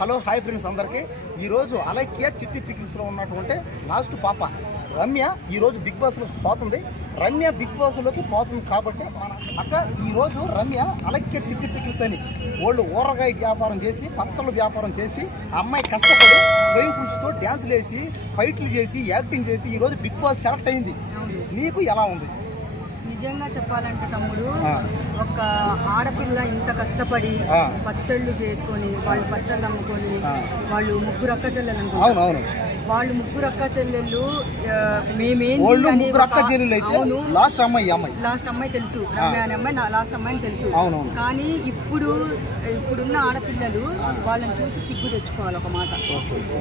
Hello hi friends అందరికీ ఈరోజు అలైక్య చిట్టి పికిల్స్లో ఉన్నటువంటి లాస్ట్ పాప రమ్య ఈరోజు బిగ్ బాస్లో పోతుంది. రమ్య బిగ్ బాస్లోకి పోతుంది కాబట్టి మన అక్క ఈరోజు రమ్య అలైక్య చిట్టి పికిల్స్ అని వాళ్ళు ఊరగాయ వ్యాపారం చేసి పచ్చళ్ళ వ్యాపారం చేసి అమ్మాయి కష్టపడి స్వయం కృషితో డ్యాన్సులు వేసి ఫైట్లు చేసి యాక్టింగ్ చేసి ఈరోజు బిగ్ బాస్ సెలెక్ట్ అయింది. నీకు ఎలా ఉంది? నిజంగా చెప్పాలంటే తమ్ముడు, ఒక ఆడపిల్ల ఇంత కష్టపడి పచ్చళ్ళు చేసుకొని వాళ్ళు పచ్చళ్ళు అమ్ముకొని వాళ్ళు ముగ్గురు అక్క చెల్లెలు అనుకుంటారు. వాళ్ళు ముగ్గురు అక్క చెల్లెళ్ళు లాస్ట్ అమ్మాయి తెలుసు, రమ్య అనే అమ్మాయి లాస్ట్ అమ్మాయిని తెలుసు. కానీ ఇప్పుడున్న ఆడపిల్లలు వాళ్ళని చూసి సిగ్గు తెచ్చుకోవాలి ఒక మాట.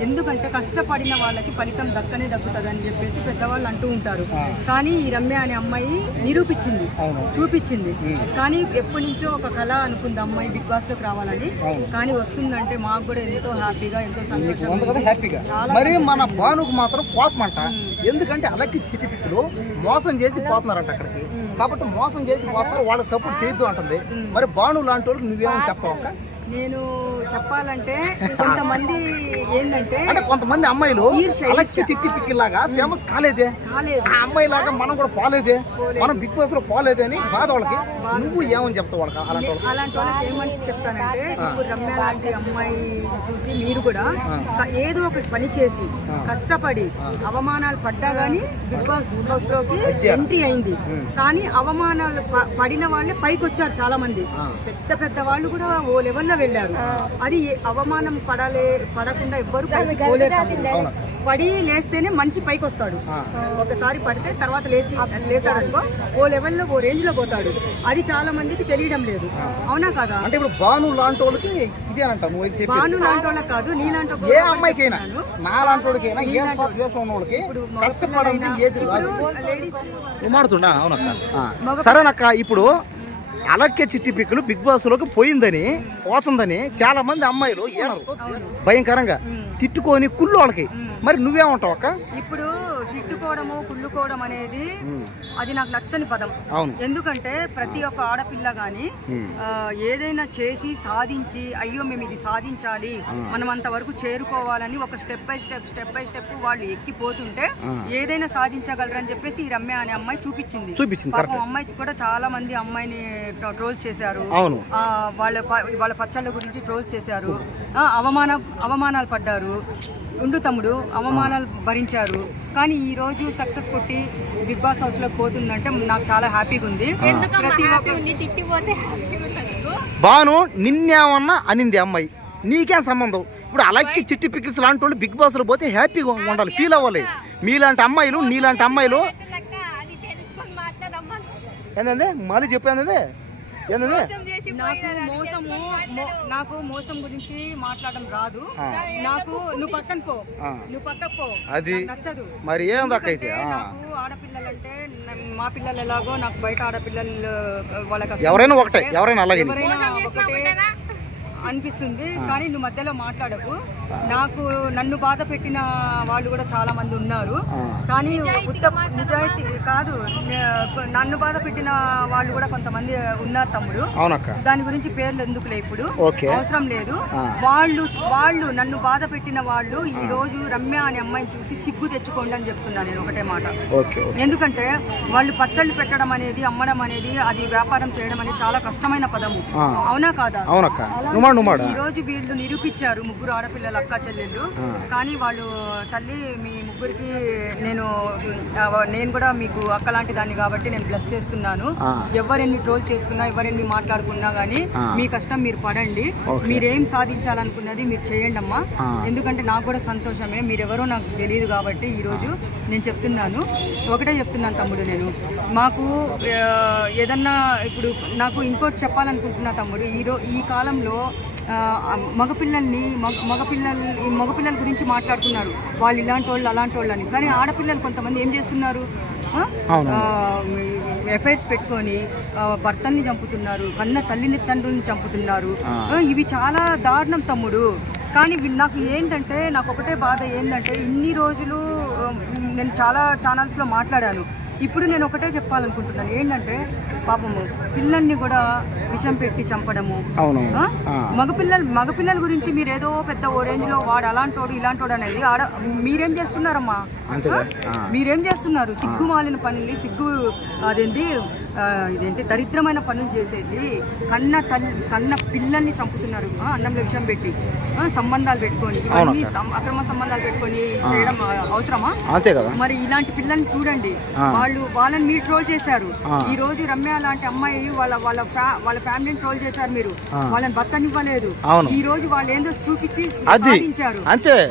ఎందుకంటే కష్టపడిన వాళ్ళకి ఫలితం దక్కనే దక్కుతుంది అని చెప్పేసి పెద్దవాళ్ళు అంటూ ఉంటారు. కానీ ఈ రమ్య అనే అమ్మాయి నిరూపించింది, చూపించింది. కానీ ఎప్పటి నుంచో ఒక కళ అనుకుంది అమ్మాయి బిగ్ బాస్ లోకి రావాలని. కానీ వస్తుందంటే మాకు కూడా ఎంతో హ్యాపీగా, ఎంతో సంతోషంగా. మన భానుకు మాత్రం కోపం అంట. ఎందుకంటే అలైక్య చిట్టి పిక్కులు మోసం చేసి పోతున్నారంట అక్కడికి. కాబట్టి మోసం చేసి పోతున్నారు, వాళ్ళకి సపోర్ట్ చేయొద్దు అంటుంది. మరి భాను లాంటి వాళ్ళకి నువ్వేమని చెప్పావు? నేను చెప్పాలంటే కొంతమంది ఏంటంటే కొంతమంది అమ్మాయిలు అలైక్య చిట్టి పిక్కిల్ లాగా ఫేమస్ కాలేదే, ఆ అమ్మాయి లాగా మనం కూడా పోలేదే, మనం బిగ్ బాస్ లో పోలేదే అని బాధ వాళ్ళకి. నువ్వు ఏమని చెప్తావు వాళ్ళకి? అలాంటి వాళ్ళకి ఏమని చెప్తానంటే, ఇప్పుడు రమ్య లాంటి అమ్మాయి చూసి మీరు కూడా ఏదో ఒకటి పని చేసి కష్టపడి అవమానాలు పడ్డా గానీ బిగ్ బాస్ హౌస్ లోకి ఎంట్రీ అయింది. కానీ అవమానాలు పడిన వాళ్ళే పైకి వచ్చారు చాలా మంది. పెద్ద పెద్ద వాళ్ళు కూడా ఓ లెవెల్లో వెళ్ళారు. అది అవమానం పడకుండా ఎవ్వరు పోలేరు. పడి లేస్తేనే మనిషి పైకి వస్తాడు. ఒకసారి పడితే తర్వాత లేచాడనుకో ఓ లెవెల్లో ఓ రేంజ్ లో పోతాడు. అది చాలా మందికి తెలియడం లేదు. అవునా కదా? అంటే ఇప్పుడు భాను లాంటి వాళ్ళకి ఇదే అంటాం. భాను లాంటి వాళ్ళకి కాదు, నీ లాంటి ఏ అమ్మాయికైనా, నా లాంటి వాళ్ళకైనా, ఏ ద్వేషం ఉన్న వాళ్ళకి కష్టపడింది ఏది మాడుతుండా? అవునక్క, సరేనక్క. ఇప్పుడు అలైక్య చిట్టి పిక్కులు బిగ్ బాస్ లోకి పోతుందని చాలా మంది అమ్మాయిలు భయంకరంగా తిట్టుకొని కుళ్ళు వాళ్ళకి. మరి నువ్వేమంటావు అక్క? ఇప్పుడు తిట్టుకోవడము కుళ్ళుకోవడం అనేది అది నాకు నచ్చని పదం. ఎందుకంటే ప్రతి ఒక్క ఆడపిల్ల గాని ఏదైనా చేసి సాధించి, అయ్యో మేము ఇది సాధించాలి, మనం అంతవరకు చేరుకోవాలని ఒక స్టెప్ బై స్టెప్ వాళ్ళు ఎక్కిపోతుంటే ఏదైనా సాధించగలరని చెప్పేసి ఈ రమ్య అనే అమ్మాయి చూపించింది. పాపం అమ్మాయి కూడా చాలా మంది అమ్మాయిని ట్రోల్ చేశారు. వాళ్ళ పచ్చళ్ళ గురించి ట్రోల్ చేశారు. అవమానాలు పడ్డారు. ఉండు తమ్ముడు, అవమానాలు భరించారు. కానీ ఈ రోజు సక్సెస్ కొట్టి బిగ్ బాస్ హౌస్ లో పోతుందంటే నాకు చాలా హ్యాపీగా ఉంది. బాను నిన్నేమన్నా అనింది అమ్మాయి, నీకేం సంబంధం? ఇప్పుడు అలైక్య చిట్టి పికిల్స్ లాంటి వాళ్ళు బిగ్ బాస్ లో పోతే హ్యాపీగా ఉండాలి, ఫీల్ అవ్వాలి. మీలాంటి అమ్మాయిలు, నీలాంటి అమ్మాయిలు ఏంటంటే మళ్ళీ చెప్పేది నాకు మోసం గురించి మాట్లాడడం రాదు. నాకు నువ్వు పక్కకు పో అది నచ్చదు. మరి ఏందక్కైతే నాకు ఆడపిల్లలంటే మా పిల్లలు ఎలాగో నాకు బయట ఆడపిల్లలు వాళ్ళకి ఎవరైనా ఒకటే అనిపిస్తుంది. కానీ నువ్వు మధ్యలో మాట్లాడకు. నన్ను బాధ పెట్టిన వాళ్ళు కూడా చాలా మంది ఉన్నారు. కానీ నిజాయితీ కాదు, నన్ను బాధ పెట్టిన వాళ్ళు కూడా కొంతమంది ఉన్నారు తమ్ముడు. దాని గురించి పేర్లు ఎందుకులే, ఇప్పుడు అవసరం లేదు. వాళ్ళు నన్ను బాధ పెట్టిన వాళ్ళు ఈ రోజు రమ్య అనే అమ్మాయిని చూసి సిగ్గు తెచ్చుకోండి అని చెప్తున్నాను నేను ఒకటే మాట. ఎందుకంటే వాళ్ళు పచ్చళ్ళు పెట్టడం అనేది, అమ్మడం అనేది, అది వ్యాపారం చేయడం అనేది చాలా కష్టమైన పదము. అవునా కాదా? ఈ రోజు వీళ్ళు నిరూపించారు, ముగ్గురు ఆడపిల్లల అక్క చెల్లెళ్ళు. కానీ వాళ్ళు తల్లి మీ ముగ్గురికి నేను కూడా మీకు అక్క లాంటి దాన్ని కాబట్టి నేను బ్లెస్ చేస్తున్నాను. ఎవరెన్ని ట్రోల్ చేసుకున్నా, ఎవరెన్ని మాట్లాడుకున్నా గానీ మీ కష్టం మీరు పడండి. మీరేం సాధించాలనుకున్నది మీరు చేయండి అమ్మా. ఎందుకంటే నాకు కూడా సంతోషమే, మీరెవరో నాకు తెలియదు కాబట్టి ఈ రోజు నేను ఒకటే చెప్తున్నాను తమ్ముడు. నేను మాకు ఏదన్నా ఇప్పుడు నాకు ఇంకోటి చెప్పాలనుకుంటున్నా తమ్ముడు. ఈ కాలంలో మగపిల్లల గురించి మాట్లాడుతున్నారు, వాళ్ళు ఇలాంటి వాళ్ళు అలాంటి వాళ్ళు అని. కానీ ఆడపిల్లలు కొంతమంది ఏం చేస్తున్నారు, ఎఫ్ఐఆర్స్ పెట్టుకొని భర్తల్ని చంపుతున్నారు, కన్న తల్లిని తండ్రిని చంపుతున్నారు. ఇవి చాలా దారుణం తమ్ముడు. కానీ నాకు ఒకటే బాధ ఏంటంటే, ఇన్ని రోజులు నేను చాలా ఛానల్స్లో మాట్లాడాను. ఇప్పుడు నేను ఒకటే చెప్పాలనుకుంటున్నాను ఏంటంటే పాపము పిల్లల్ని కూడా విషం పెట్టి చంపడము. అవును. మగపిల్లల గురించి మీరు ఏదో పెద్ద ఓరేంజ్లో వాడు అలాంటోడు ఇలాంటోడు అనేది మీరేం చేస్తున్నారమ్మా? మీరేం చేస్తున్నారు? సిగ్గు మాలిన పనులు, ఇదేంటి దరిద్రమైన పనులు చేసేసి కన్న పిల్లల్ని చంపుతున్నారు. అన్నంలో విషం పెట్టి సంబంధాలు పెట్టుకొని ఇవన్నీ అక్రమ సంబంధాలు పెట్టుకొని చేయడం అవసరమా? అంతే కదా. మరి ఇలాంటి పిల్లల్ని చూడండి, వాళ్ళని మీరు ట్రోల్ చేశారు. ఈ రోజు రమ్య లాంటి అమ్మాయి వాళ్ళ ఫ్యామిలీని ట్రోల్ చేశారు, మీరు వాళ్ళని బతకనివ్వలేదు. ఈ రోజు వాళ్ళు ఏందో చూపించి సాధించారు.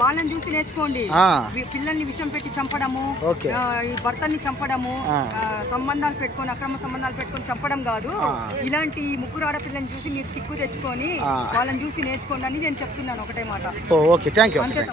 వాళ్ళని చూసి నేర్చుకోండి. పిల్లల్ని విషం పెట్టి చంపడము, ఈ భర్తల్ని చంపడము, సంబంధాలు పెట్టుకొని అక్రమ సంబంధాలు పెట్టుకొని చంపడం కాదు. ఇలాంటి ముగ్గురు ఆడపిల్లని చూసి మీరు సిగ్గు తెచ్చుకొని వాళ్ళని చూసి నేర్చుకోండి అని నేను చెప్తున్నాను ఒకటే మాట. Okay, thank you.